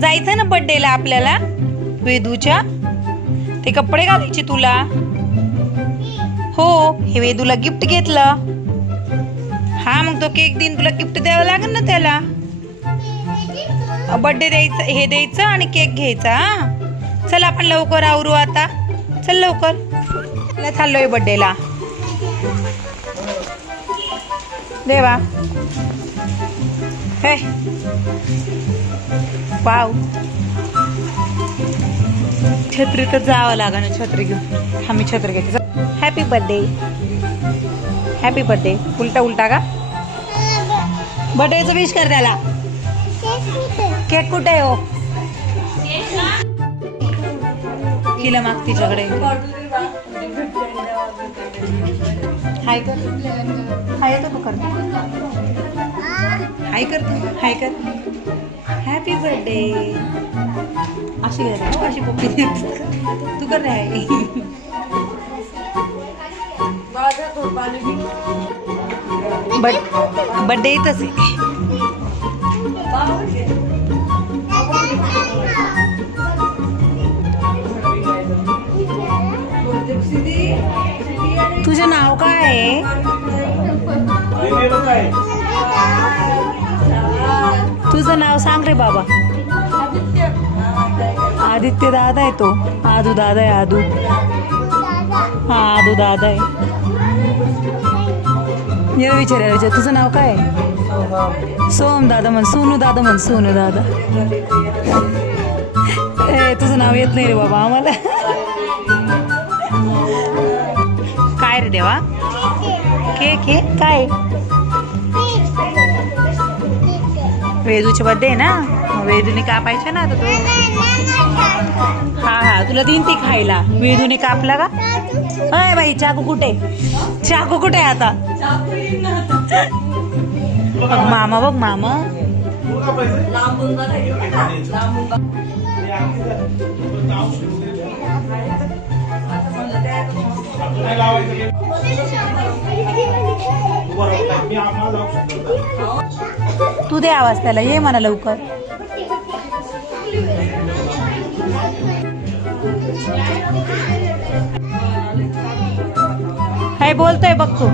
जायचं ना बर्थडेला आपल्याला? वेदूच्या? ते कपडे घालायचे तुला? हो हे वेदूला गिफ्ट घेतलं. हा मग तो केक देईन तुला गिफ्ट द्यावं लागेल ना त्याला? बर्थडे द्यायचं हे द्यायचं आणि केक घ्यायचा हा? चल आपण लवकर आवरू आता. चल लवकर. चाललोय बर्थडेला देवा. हे. पाव छत्री तर जावं लागा ना छत्री घेऊन. आम्ही छत्री घेते. हॅपी बर्थडे हॅपी बर्थडे उलटा उलटा का? बर्थडेचं विश कर त्याला. केक कुठे आहे हो? हिला माग तिच्याकडे. हाय कर. हाय येतो का कर. हाय कर तू. हाय कर. हॅपी बर्थडे अशी कर हो, अशी पप्पी तू कर आहे बर्थडे येतच आहे तुझ्या तुझं नाव सांग रे बाबा. आदित्य दादा आहे तो. आदू दादा आहे आदू. हा आदू दादा आहे. ये विचारायला विचार. तुझं नाव काय सोम दादा म्हण सोनू दादा म्हण सोनू दादा. ए तुझं नाव येत नाही रे बाबा आम्हाला. काय रे देवा? केक आहे काय? वेदूचे बर्थडे ना? वेदूने कापायचे ना आता तो. हा हा तुला देईन ती खायला. वेदूने कापला का? अय बाई चाकू कुठे? चाकू कुठे आहे आता? बघ मामा बघ मामा. तू दे आवाज त्याला ये म्हणा लवकर. हाय बोलतोय बघ तू.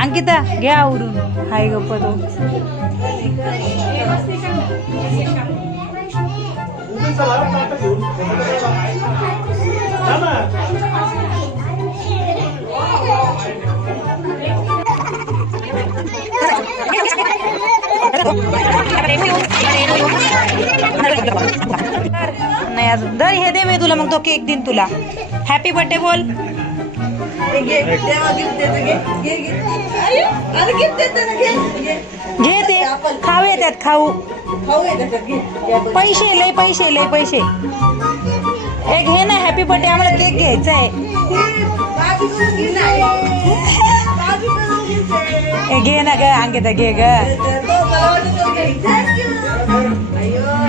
अंकिता घे आवडून हाय गप्प तो नाही अजून. दर हे दे मी तुला मग तो केक देईन तुला. हॅपी बर्थडे बोल. घे ते. खाऊ त्यात खाऊ. पैसे लय पैसे लय पैसे. हे घे ना हॅपी बर्थडे आम्हाला केक घ्यायचा आहे. घे ना ग अंकिता घे ग. Thank you. Ayun.